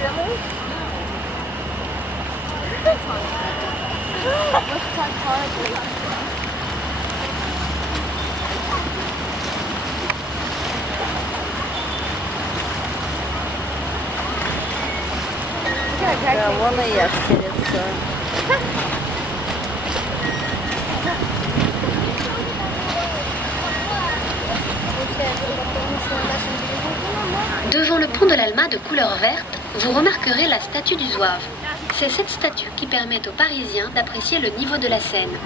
really? Let's talk horribly. Да, вон и ящерица. Devant le pont de l'Alma de couleur verte, vous remarquerez la statue du Zouave. C'est cette statue qui permet aux Parisiens d'apprécier le niveau de la Seine.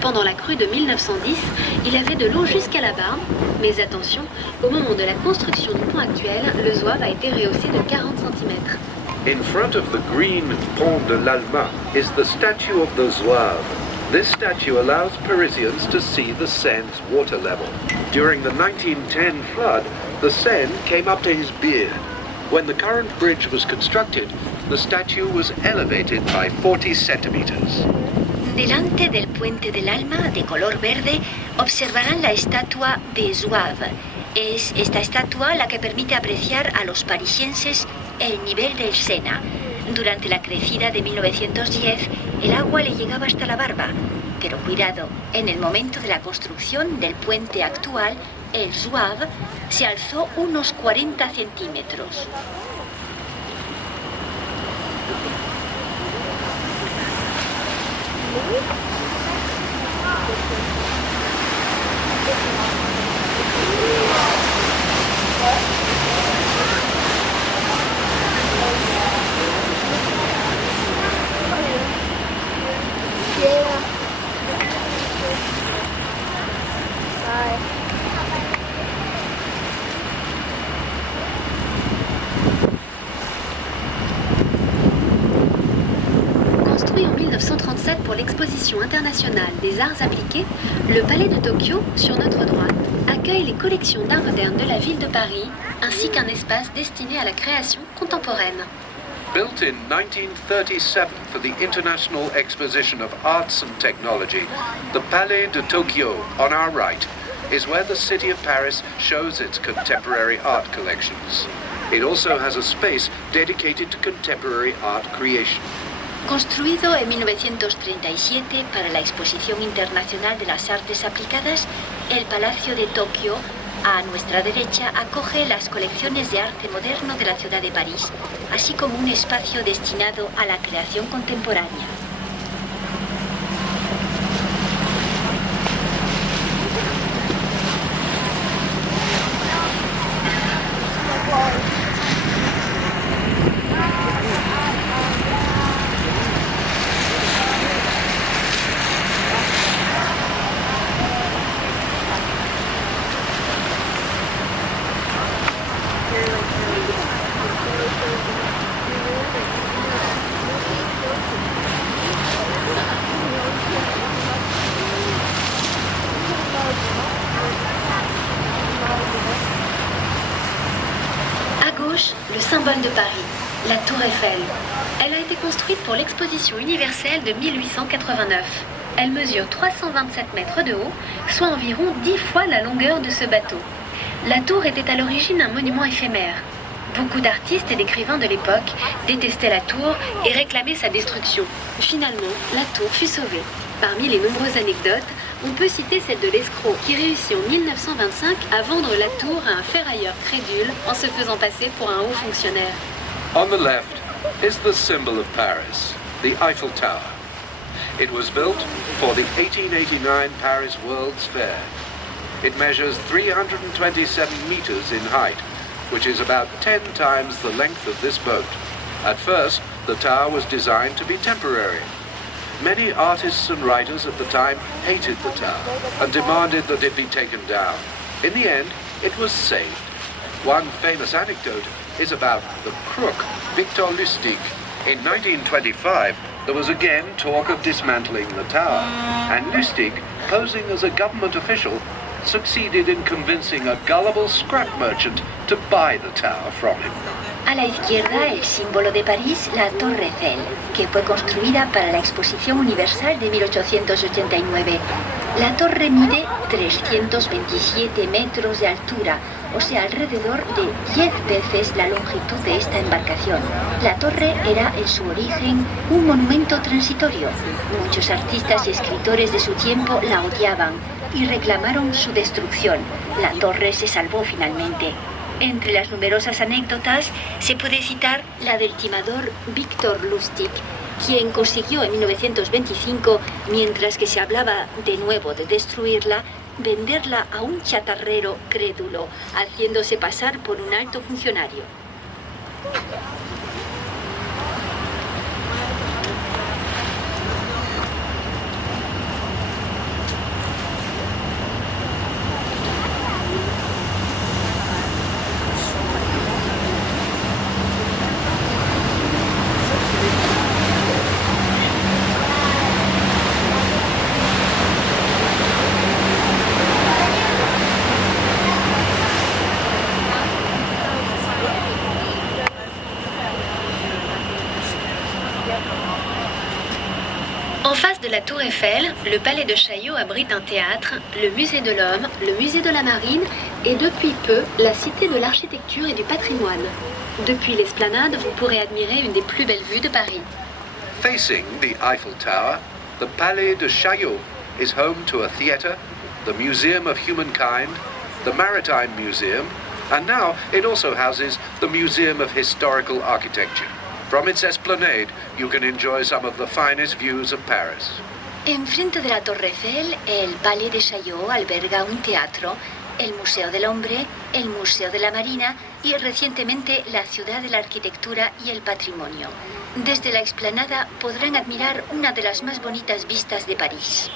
Pendant la crue de 1910, il y avait de l'eau jusqu'à la barbe, mais attention, au moment de la construction du pont actuel, le Zouave a été rehaussé de 40 cm. In front of the green Pont de l'Alma is the statue of the Zouave. This statue allows Parisians to see the Seine's water level. During the 1910 flood, the Seine came up to his beard. When the current bridge was constructed, the statue was elevated by 40 centimeters. Delante del puente del Alma, de color verde, observarán la estatua de Zouave. Es esta estatua la que permite apreciar a los parisienses el nivel del Sena. Durante la crecida de 1910, el agua le llegaba hasta la barba. Pero cuidado, en el momento de la construcción del puente actual, el Zouave se alzó unos 40 centímetros. Construit en 1937 pour l'exposition internationale des arts appliqués, le Palais de Tokyo, sur notre droite, accueille les collections d'art moderne de la ville de Paris, ainsi qu'un espace destiné à la création contemporaine. Built in 1937 for the International Exposition of Arts and Technology, the Palais de Tokyo, on our right, is where the city of Paris shows its contemporary art collections. It also has a space dedicated to contemporary art creation. Construido en 1937 para la Exposición Internacional de las Artes Aplicadas, el Palacio de Tokio, a nuestra derecha, acoge las colecciones de arte moderno de la ciudad de París, así como un espacio destinado a la creación contemporánea. À gauche, le symbole de Paris, la Tour Eiffel. Elle a été construite pour l'exposition universelle de 1889. Elle mesure 327 mètres de haut, soit environ 10 fois la longueur de ce bateau. La tour était à l'origine un monument éphémère. Beaucoup d'artistes et d'écrivains de l'époque détestaient la tour et réclamaient sa destruction. Finalement, la tour fut sauvée. Parmi les nombreuses anecdotes, on peut citer celle de l'escroc qui réussit en 1925 à vendre la tour à un ferrailleur crédule en se faisant passer pour un haut fonctionnaire. On the left is the symbol of Paris, the Eiffel Tower. It was built for the 1889 Paris World's Fair. It measures 327 meters in height, which is about 10 times the length of this boat. At first, the tower was designed to be temporary. Many artists and writers at the time hated the tower and demanded that it be taken down. In the end, it was saved. One famous anecdote is about the crook Victor Lustig. In 1925, there was again talk of dismantling the tower, and Lustig, posing as a government official, succeeded in convincing a gullible scrap merchant to buy the tower from him. A la izquierda, el símbolo de París, la Torre Eiffel, que fue construida para la Exposición Universal de 1889. La torre mide 327 metros de altura, o sea, alrededor de 10 veces la longitud de esta embarcación. La torre era en su origen un monumento transitorio. Muchos artistas y escritores de su tiempo la odiaban y reclamaron su destrucción. La torre se salvó finalmente. Entre las numerosas anécdotas se puede citar la del timador Victor Lustig, quien consiguió en 1925, mientras que se hablaba de nuevo de destruirla, venderla a un chatarrero crédulo, haciéndose pasar por un alto funcionario. En face de la Tour Eiffel, le palais de Chaillot abrite un théâtre, le musée de l'Homme, le musée de la Marine et depuis peu, la cité de l'architecture et du patrimoine. Depuis l'esplanade, vous pourrez admirer une des plus belles vues de Paris. Facing the Eiffel Tower, the Palais de Chaillot is home to a theatre, the Museum of Humankind, the Maritime Museum, and now it also houses the Museum of Historical Architecture. From its esplanade, you can enjoy some of the finest views of Paris. Enfrente de la Torre Eiffel, el Palais de Chaillot alberga un teatro, el Museo del Hombre, el Museo de la Marina y recientemente la Ciudad de la Arquitectura y el Patrimonio. Desde la explanada podrán admirar una de las más bonitas vistas de París.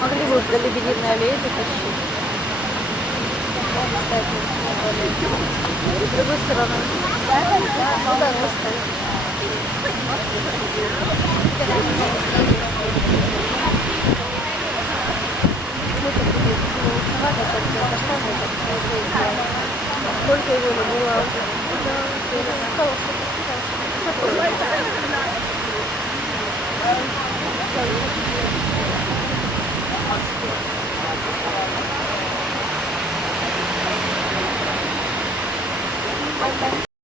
Могли бы до Лебединой аллеи дотащить. С другой стороны. Ну да, сколько его было? Thank you.